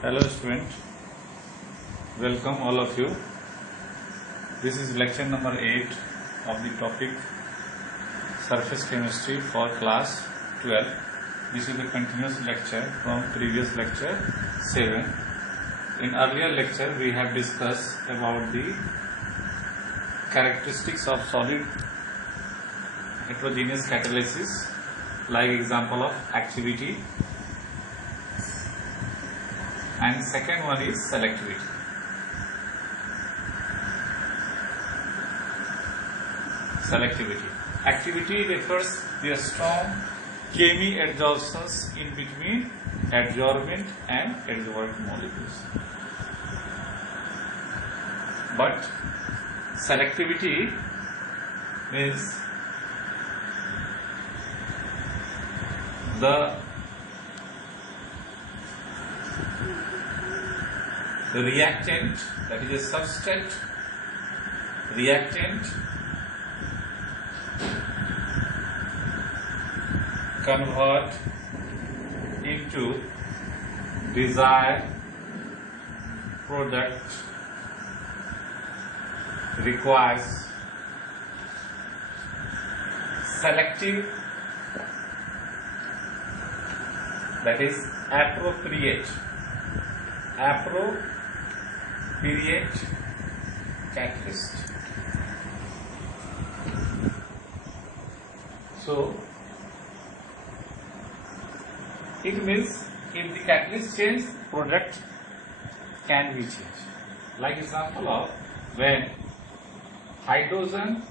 Hello student, welcome all of you. This is lecture number 8 of the topic surface chemistry for class 12. This is a continuous lecture from previous lecture 7. In earlier lecture we have discussed about the characteristics of solid heterogeneous catalysis, like example of activity, and second one is selectivity. Activity refers to the strong chemi-adsorptions in between adsorbent and adsorbed molecules. But selectivity means the reactant, that is a substrate reactant, convert into desired product requires selective, that is appropriate catalyst. So it means if the catalyst change, product can be changed. Like example of when hydrogen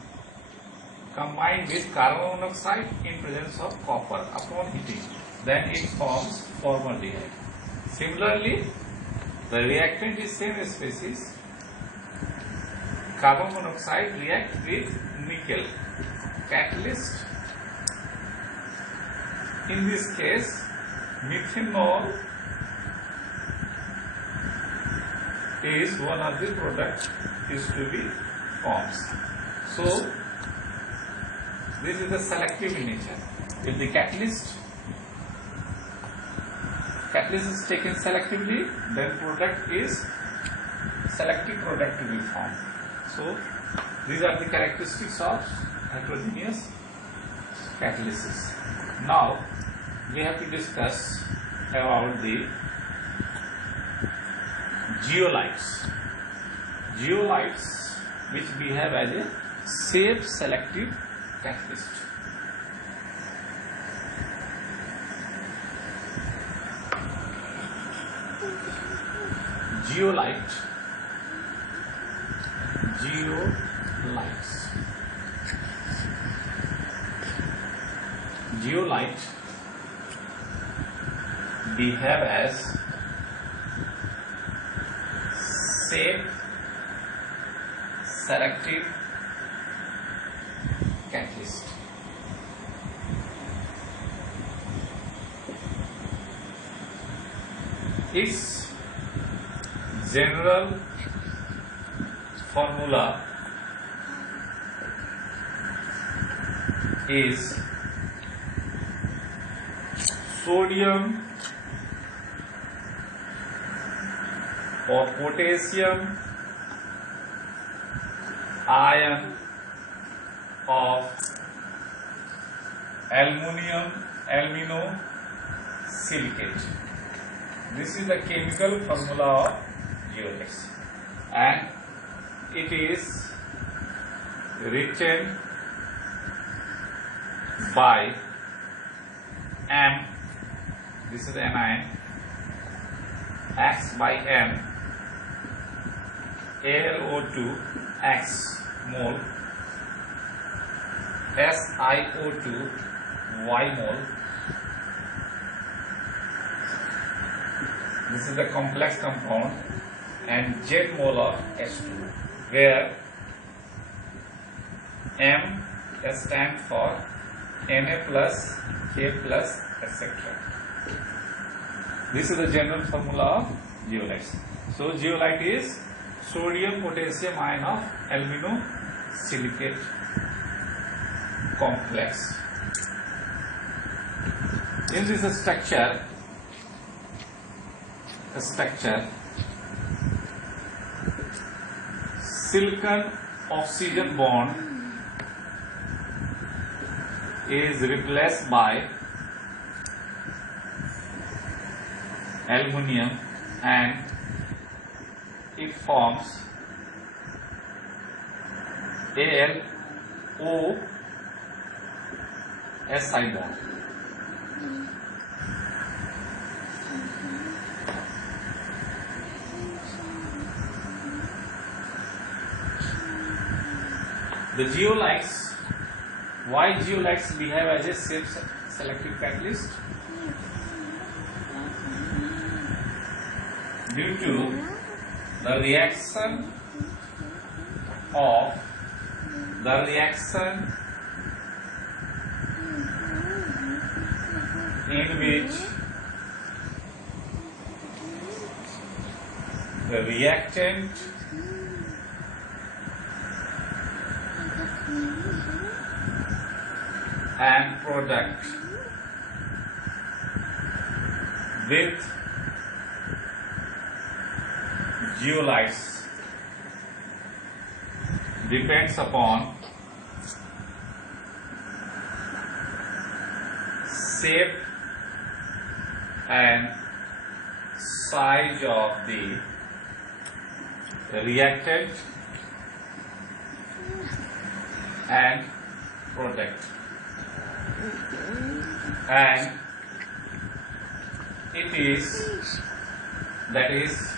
combined with carbon monoxide in presence of copper upon heating, then it forms formaldehyde. Similarly, the reactant is same species. Carbon monoxide react with nickel. Catalyst, in this case, methanol is one of the products is to be formed. So, this is the selective in nature. If the catalyst is taken selectively, then product is selective product to be formed. So these are the characteristics of heterogeneous catalysis. Now we have to discuss about the zeolites. Zeolites, which behave as a self-selective catalyst. Zeolite behave as self-selective catalyst. Its general formula is sodium or potassium ion of aluminosilicate. This is the chemical formula of zeolites, and it is written by M. This is anion, X by M, AlO2 X mole, SiO2 Y mole. This is the complex compound, and Z mole of H2, where M stands for Na plus, K plus, etc. This is the general formula of zeolites. So zeolite is sodium potassium ion of aluminosilicate complex. In this structure, structure, silicon oxygen bond is replaced by aluminium and it forms AlOSi bond. The zeolites, why zeolites behave as a self-selective catalyst? Due to the reaction in which the reactant and product with zeolites depends upon shape and size of the reactant and product, and it is, that is,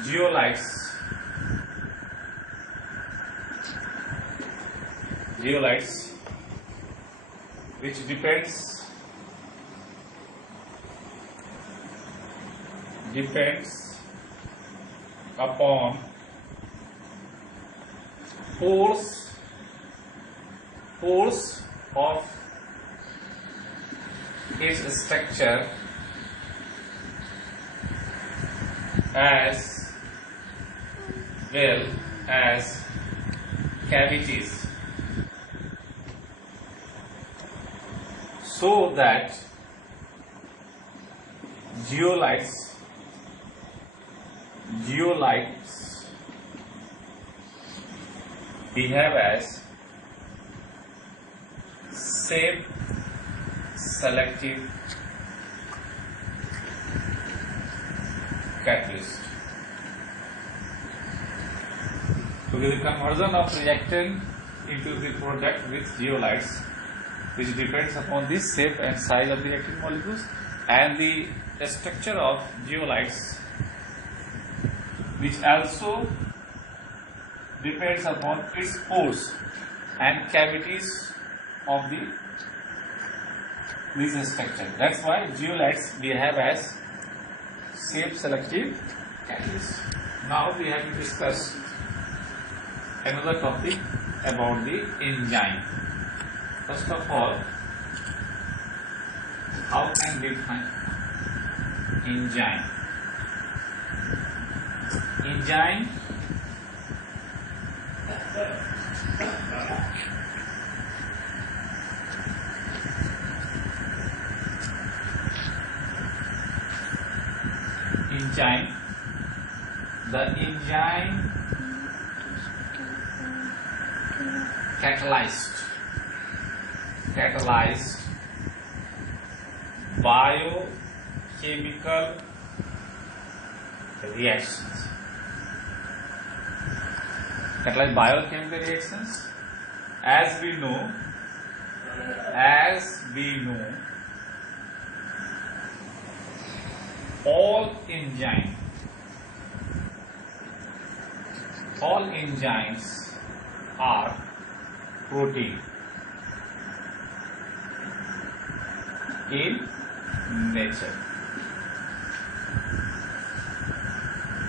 zeolites which depends upon force of its structure as well as cavities, so that zeolites behave as same selective catalyst. So the conversion of reactant into the product with zeolites, which depends upon the shape and size of the active molecules and the structure of zeolites, which also depends upon its pores and cavities of this structure. That's why zeolites behave as shape selective catalysts. Now we have to discuss another topic about the enzyme. First of all, how can we define enzyme? Enzyme the enzyme catalyzed biochemical reactions. Catalyzed biochemical reactions, as we know, all enzymes are protein in nature.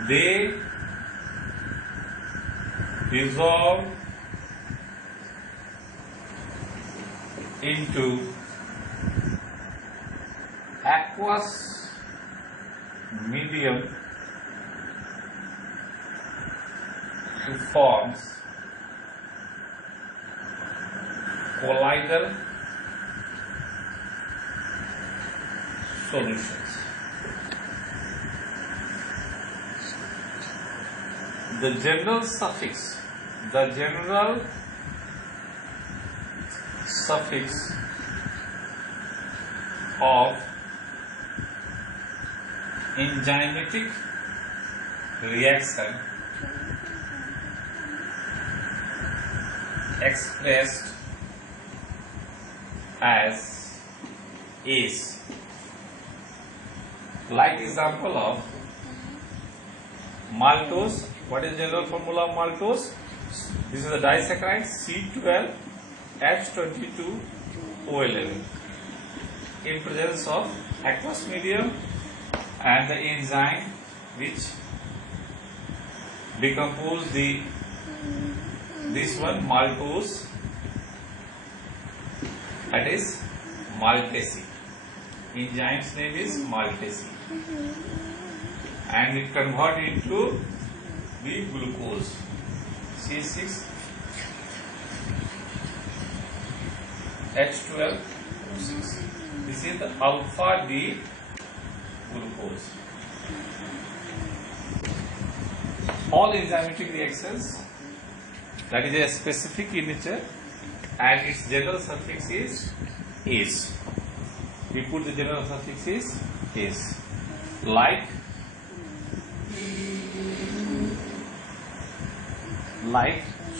They dissolve into aqueous medium to form colloidal solutions. the general suffix of enzymatic reaction expressed as is. Like example of maltose. What is general formula of maltose? This is the disaccharide C12H22O11 in presence of aqueous medium and the enzyme which decompose this one maltose, that is maltase. Enzyme's name is maltase, and it convert into the glucose C6H12O6. This is the alpha D glucose. All enzymatic reactions, that is a specific in nature, and its general suffix is ase. We put the general suffix is ase. Like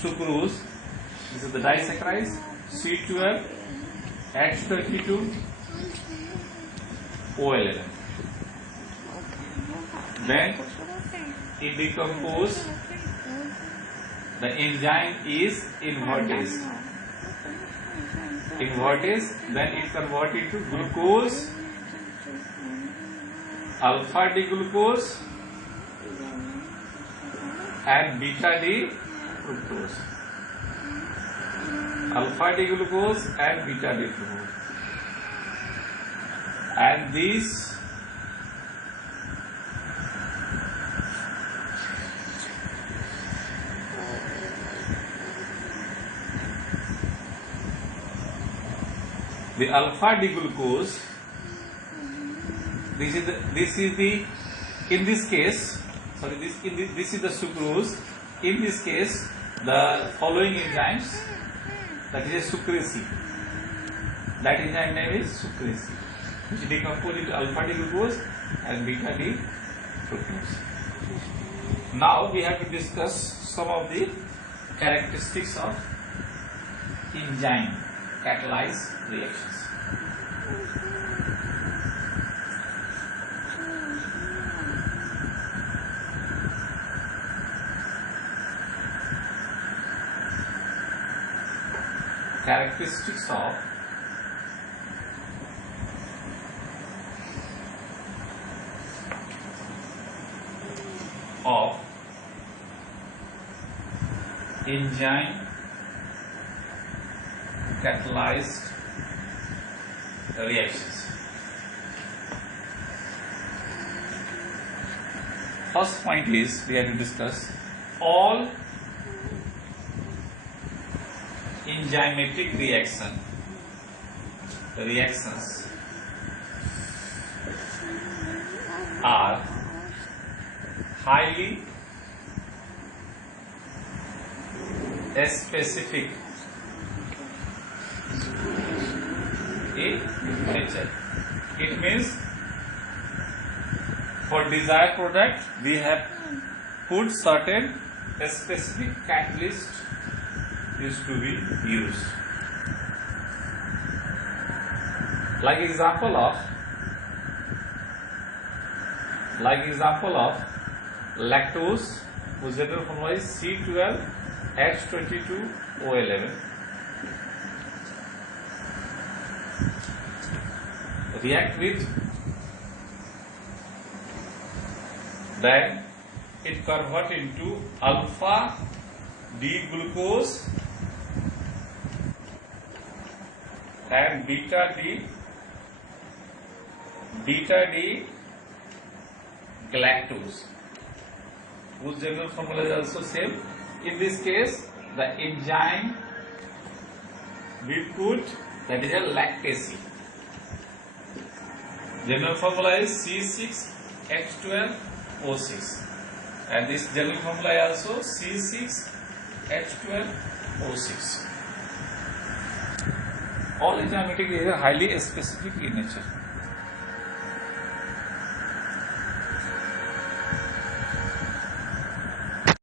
sucrose, this is the disaccharide C12H22O11. Then it decomposes. The enzyme is invertase. Then it converts into glucose, alpha D glucose and beta D fructose. Alpha D glucose and beta D fructose. And these the alpha D glucose, this is the in this case, sorry, this is the sucrose. In this case, the following enzymes, that is a sucrase. That enzyme name is sucrase, which decompose into alpha D glucose and beta D fructose. Now we have to discuss some of the characteristics of enzyme catalyzed reactions. Characteristics of enzyme catalyzed reactions. First point is we have to discuss all enzymatic reactions are highly specific in nature. It means for desired product we have put certain specific catalyst is to be used. Like example of lactose, whose general formula is C12H22O11. React with, then it convert into alpha D glucose and beta D galactose, whose general formula is also same. In this case, the enzyme we put, that is a lactase. General formula is C6H12O6. And this general formula is also C6H12O6. All enzymatic reactions are highly specific in nature.